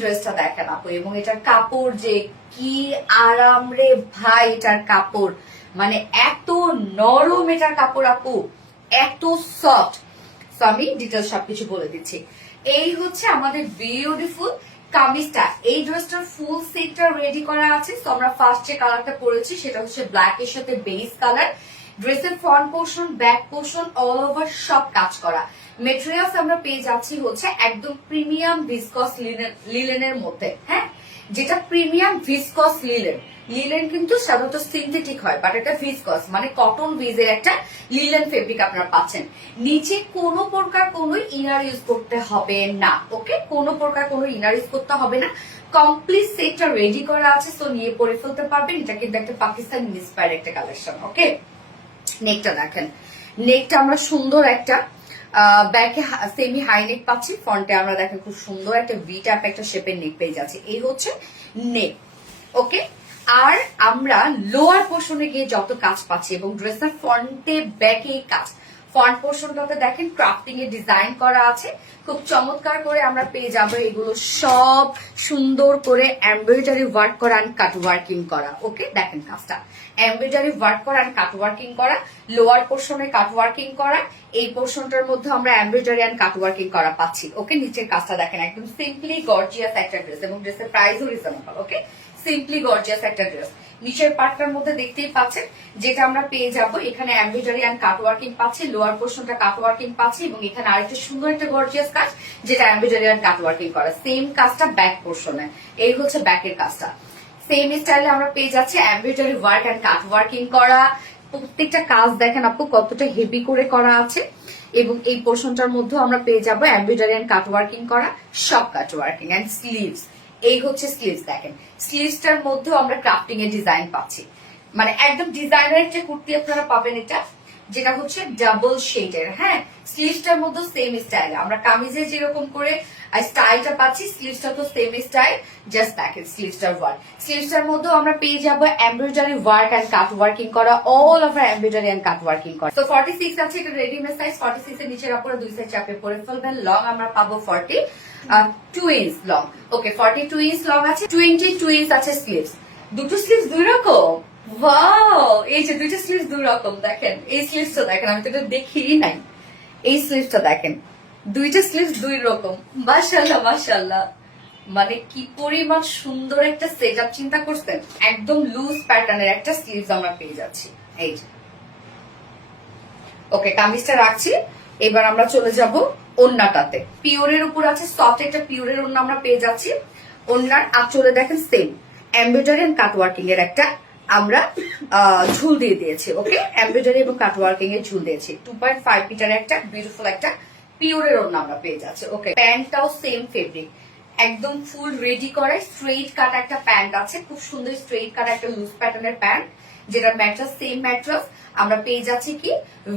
ড্রেসটা দেখেন আপু, এবং এটার কাপড় যে কি আরাম রে ভাই, এটার কাপড় মানে এত নরম, এটার কাপড় আপু এত সফট। তো আমি ডিটেলস সবকিছু বলে দিচ্ছি। এই হচ্ছে আমাদের বিউটিফুল কামিজটা। এই ড্রেসটার ফুল সেটটা রেডি করা আছে। তো আমরা ফার্স্ট যে কালারটা পরেছি সেটা হচ্ছে ব্ল্যাক এর সাথে বেস কালার। ড্রেসের front portion, back portion all over সব কাজ করা। মেটেরিয়ালস আমরা পেয়ে যাচ্ছি হচ্ছে একদম প্রিমিয়াম ভিসকস লিলেনের মধ্যে, হ্যাঁ, যেটা প্রিমিয়াম ভিসকস লিলেন। লিলেন কিন্তু সাধারণত সিনথেটিক হয়, বাট এটা ভিসকস মানে কটন বেজের একটা লিলেন ফেব্রিক আপনারা পাচ্ছেন। নিচে কোনো প্রকার কোনো ইনার ইউজ করতে হবে না, ওকে, কোনো প্রকার কোনো ইনার ইউজ করতে হবে না। কমপ্লিট সেটটা রেডি করা আছে, তো নিয়ে পরে ফেলতে পারবেন। এটা কিন্তু একটা পাকিস্তানি ইন্সপায়ার্ড একটা কালেকশন, ওকে। নেকটা দেখেন, নেকটা আমরা সুন্দর একটা ব্যাকে সেমি হাই নেক পাচ্ছি, ফ্রন্টে আমরা দেখেন খুব সুন্দর একটা ভি টাইপ একটা শেপের নেক পেয়ে যাচ্ছি। এই হচ্ছে নেক, ওকে। আর আমরা লোয়ার পোর্শনে গিয়ে যত কাজ পাচ্ছি এবং ড্রেসের ফ্রন্টে ব্যাকে কাজ, ফ্রন্ট পোর্শনটাতে দেখেন ক্রাফটিং এ ডিজাইন করা আছে, খুব চমৎকার করে আমরা পেয়ে যাবো। এগুলো সব সুন্দর করে এমব্রয়ডারি ওয়ার্ক করা অ্যান্ড কাট ওয়ার্কিং করা, ওকে। দেখেন কাজটা এমব্রয়ডারি ওয়ার্ক করা অ্যান্ড কাট ওয়ার্কিং করা, লোয়ার পোর্শনে কাট ওয়ার্কিং করা, এই পোর্শনটার মধ্যে আমরা এমব্রয়ডারি অ্যান্ড কাট ওয়ার্কিং করা পাচ্ছি, ওকে। নিচের কাজটা দেখেন একদম সিম্পলি গর্জিয়াস একটা ড্রেস এবং ড্রেসের প্রাইসও রিজনেবল, ওকে। সিম্পলি গর্জিয়াস একটা ড্রেস। নিচের পার্টটার মধ্যে দেখতেই পাচ্ছেন যেটা আমরা পেয়ে যাব, এখানে এমব্রয়ডারি অ্যান্ড কাট ওয়ার্কিং পাচ্ছি, লোয়ার পোর্শনটা কাট ওয়ার্কিং পাচ্ছি এবং এখানে আরেকটা সুন্দর একটা গর্জিয়াস কাজ যেটা এমব্রয়ডারি অ্যান্ড কাট ওয়ার্কিং করা। সেম কাজটা ব্যাক পোর্শনে, এই হচ্ছে ব্যাকের কাজটা। সেম স্টাইলে আমরা পেয়ে যাচ্ছি embroidery work and cut working করা। প্রত্যেকটা কাজ দেখেন আপু কতটা হেভি করে করা আছে এবং এই পোর্শনটার মধ্যে আমরা পেয়ে যাবো এমব্রয়ডারি অ্যান্ড কাট ওয়ার্কিং করা, সব কাট ওয়ার্কিং অ্যান্ড স্লিভস। এই হচ্ছে স্লিভস, দেখেন স্লিভসটার মধ্যেও আমরা ক্রাফটিং এর ডিজাইন পাচ্ছি, মানে একদম ডিজাইনার একটা কুর্তি আপনারা পাবেন এটা, যেটা হচ্ছে ডাবল শেডের, হ্যাঁ। স্লিভসটার মধ্যে সেম স্টাইল, আমরা কামিজে যেরকম করে স্টাইলটা পাচ্ছি স্লিভসটা তো সেম স্টাইল, জাস্ট দেখেন স্লিভসটার ওয়ার্ক। স্লিভসটার মধ্যেও আমরা পেয়ে যাবো embroidery work and cut working করা, all over embroidery and cut working করা। তো 46 আছে, এটা রেডিমেড সাইজ। 46 এর নিচের উপরে দুই সাইড চাপে পরে ফেলবেন। লং আমরা পাবো 42 ইঞ্চ লং, ওকে। 42 ইঞ্চ লং আছে, 22 ইঞ্চ আছে স্লিভস। দুটো স্লিভস দুই রকম, ওয়াও। এই যে দুইটা স্লিভস দুই রকম, দেখেন এই স্লিভসটা দেখেন, আমি তো এটা দেখিই নাই। এই স্লিভসটা দেখেন, দুইটা স্লিভস দুই রকম, মাশাআল্লাহ মাশাআল্লাহ। মানে কি পরিমাণ সুন্দর একটা সেটআপ, চিন্তা করছেন? একদম লুজ প্যাটার্নের একটা স্লিভস আমরা পেয়ে যাচ্ছি, এই যে, ওকে। কামিজটা রাখছি, এবার আমরা চলে যাব ওন্নাটাতে। পিওরের উপর আছে সফট একটা পিওরের ওন্না আমরা পেয়ে যাচ্ছি। ওন্নার আঁচলে দেখেন same embroidery and cut working এর একটা আমরা ঝুল দিয়ে দিয়েছি, ওকে। এমব্রয়ডারি এবং কাট ওয়ার্কিং এর ঝুল দিয়েছি। 2.5 মিটার একটা বিউটিফুল একটা পিওরের ওন্না আমরা পেয়ে যাচ্ছি, ওকে। প্যান্টটাও সেম ফেব্রিক, একদম ফুল রেডি করে স্ট্রেইট কাট একটা প্যান্ট আছে, খুব সুন্দর স্ট্রেইট কাট একটা লুজ প্যাটার্নের প্যান্ট, যেটার ম্যাট্রাস সেম ম্যাট্রাস আমরা পেয়ে যাচ্ছি কি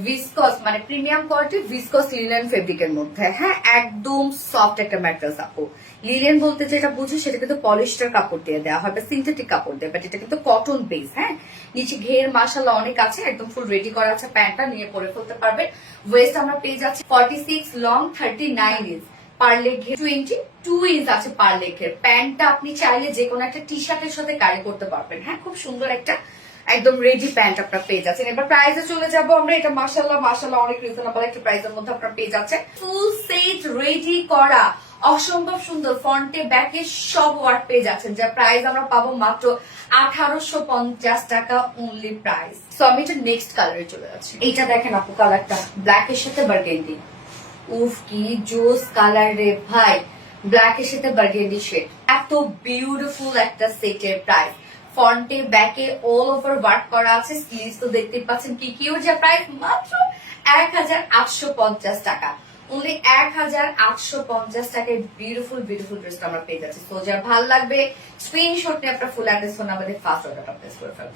ভিসকস, মানে প্রিমিয়াম কোয়ালিটি ভিসকস লিলেন ফেব্রিকের মধ্যে, হ্যাঁ। একদম সফট একটা ম্যাট্রাস আপু। লিলেন বলতে যেটা বুঝি সেটা কিন্তু পলিস্টার কাপড় দিয়ে দেওয়া হয় বা সিনথেটিক কাপড় দিয়ে, বাট এটা কিন্তু কটন বেস, হ্যাঁ। নিচে ঘের মাশাআল্লাহ অনেক আছে, একদম ফুল রেডি করা আছে। প্যান্টটা নিয়ে পরে ফেলতে পারবেন। ওয়েস্ট আমরা পেয়ে যাচ্ছি 46 লং, 39 ইঞ্চ। পার লেগ 22 ইঞ্চ আছে পার লেগের। প্যান্টটা আপনি চাইলে যে কোনো একটা টি শার্টের সাথে ক্যারি করতে পারবেন, হ্যাঁ। খুব সুন্দর একটা একদম রেডি প্যান্ট আপনারা পেয়ে যাচ্ছেন। এবার প্রাইসে চলে যাব আমরা। এটা মাশাআল্লাহ মাশাআল্লাহ অনেক রিজনেবল একটা প্রাইসের মধ্যে আপনারা পেয়ে যাচ্ছেন। ফুল সেট রেডি করা, অসম্ভব সুন্দর, ফ্রন্টে ব্যাকে সব ওয়ার্ক পেয়ে যাচ্ছেন, যার প্রাইস আমরা পাবো মাত্র 1850 টাকা অনলি প্রাইস। সো আমি এটা নেক্সট কালারে চলে যাচ্ছি। এইটা দেখেন আপু, কালারটা ব্ল্যাক এর সাথে বার্গেন্ডি, উফ কি জোস কালার রে ভাই। ব্ল্যাক এর সাথে বার্গেন্ডি শেড, এত বিউটিফুল একটা সেটের প্রাইস। ফ্রন্টে ব্যাকে অল ওভার ওয়ার্ক করা আছে, স্লিভস তো দেখতেই পাচ্ছেন কি কিউট, যা প্রাইস মাত্র 1850 টাকা, অনলি 1850 টাকায় বিউটিফুল বিউটিফুল ড্রেসটা আমরা পেয়ে যাচ্ছি। তো যার ভালো লাগবে স্ক্রিনশট নিয়ে আপনার ফুল অ্যাড্রেস ফোন আমাদের ফার্স্ট অর্ডারটা প্লেস করে ফেলবেন।